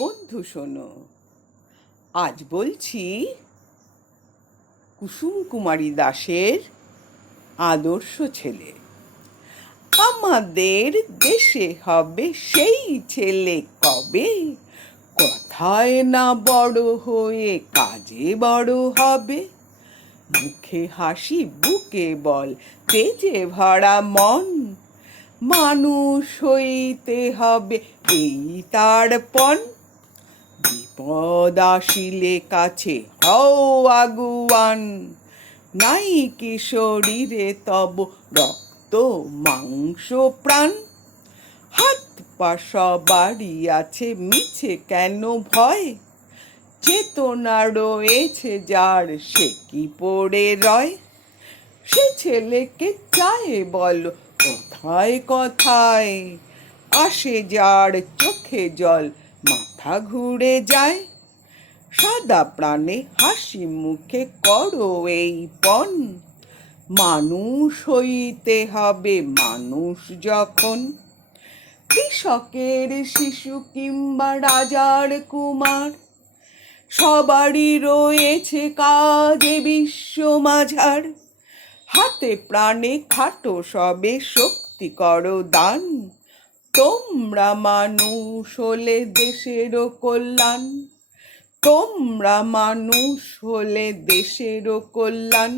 বন্ধু শোনো, আজ বলছি কুসুম কুমারী দাসের আদর্শ ছেলে। আমাদের দেশে হবে সেই ছেলে কবে, কথায় না বড় হয়ে কাজে বড় হবে। মুখে হাসি বুকে বল, তেজে ভরা মন, মানুষ হইতে হবে এই তার পণ। বিপদ আসিলে কাছে হও আগুয়ান, নাই কি শরীরে তব রক্ত মাংস প্রাণ। হাত পা সবারই আছে, মিছে কেন ভয়, চেতনা রয়েছে যার সে কি পড়ে রয়। সে ছেলেকে চায় বলো কথায় কথায়, আসে যার চোখে জল মাথা ঘুরে যায়। সাদা প্রাণে হাসি মুখে করো এই পণ, মানুষ হইতে হবে মানুষ যখন। কৃষকের শিশু কিংবা রাজার কুমার, সবারই রয়েছে কাজে বিশ্ব মাঝার। হাতে প্রাণে খাটো সবে শক্তি করো দান, তোমরা মানুষ হলে দেশেরও কল্যাণ। তোমরা মানুষ হলে দেশেরও কল্যাণ।